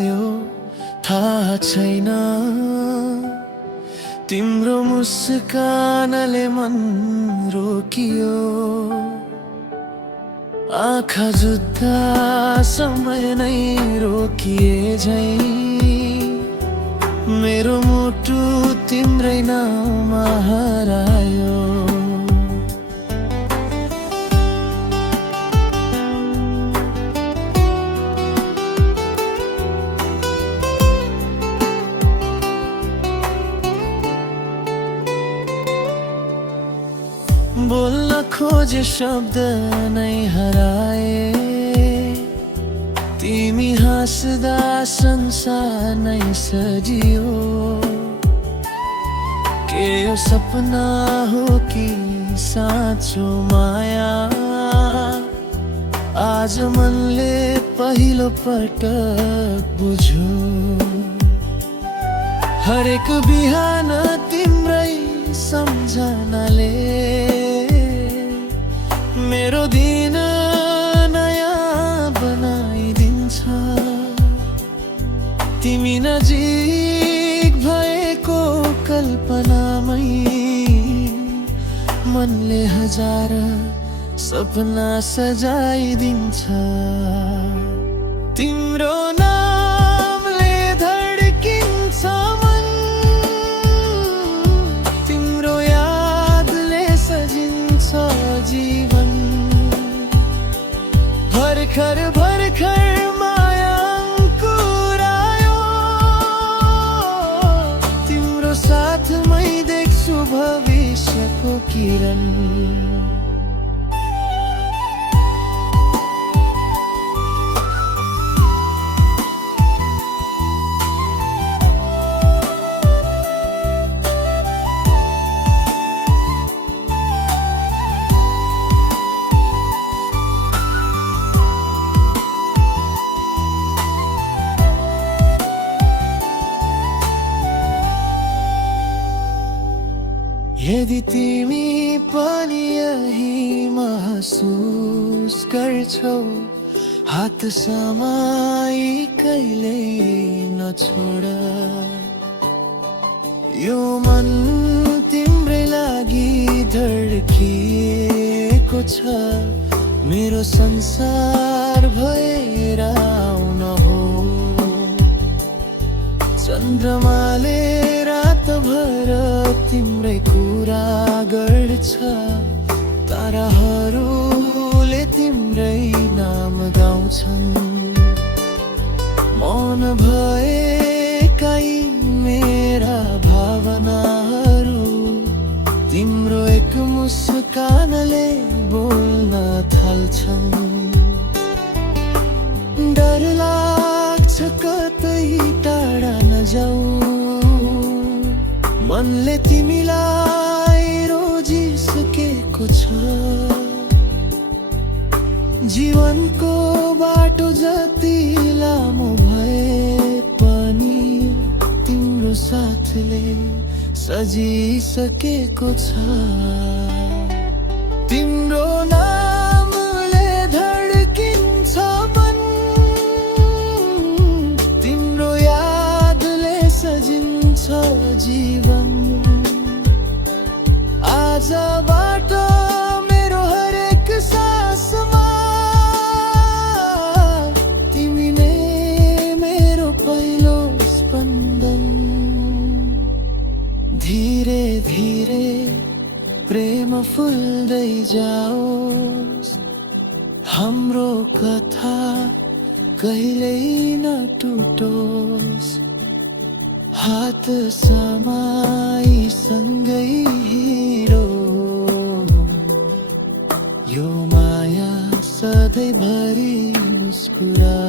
भयो थाहा छैन। तिम्रो मुस्कानले मन रोकियो, आँखा जुत्दा समय नै रोकिए झै। मेरो मुटु तिम्रै नाममा हरायो। बोल्न खोजे शब्द नै हराए, तिमी हाँस्दा संसार नै सजियो। के यो सपना हो कि साँचो माया, आज मनले पहिलो पटक बुझ्यो। हरेक बिहान तिम्रै सम्झनाले मेरो दिन नयाँ बनाइदिन्छ। तिमी नजिक भएको कल्पनामै मनले हजार सपना सजाइदिन्छ। तिम्रो नामले धड्किन्छ मन, तिम्रो यादले सजिन्छ जीवन। भर्खर भर्खर माया अंकुरायो, तिम्रो साथमै देख्छु भविष्यको किरण। यदि तिमी पनि यही महसुस गर्छौ, हात समाई कहिल्यै नछोड। यो मन तिम्रै लागि धड्किएको छ, मेरो संसार भएर आउन हो। चन्द्रमाले रातभर तिम्रै कुरा गर्छ, ताराहरूले तिम्रै नाम गाउँछन्। मौन भएका यी मेरा भावनाहरू तिम्रो एक मुस्कानले बोल्न थाल्छन्। डर लाग्छ कतै टाढा नजाऊ, मनले तिमीलाई रोजिसकेको छ। जीवनको बाटो जति लामो भए पनि तिम्रो साथले सजिसकेको छ। तिम्रो नामले धड्किन्छ मन, तिम्रो यादले सजिन्छ जीवन। आजबाट मेरो हरेक सासमा तिमी नै मेरो पहिलो स्पन्दन। धीरे धीरे प्रेम फुल्दै जाओस्, हाम्रो कथा कहिल्यै नटुटोस्। हात समाई सँगै हिँडो, यो माया सधैँभरि मुस्कुरा।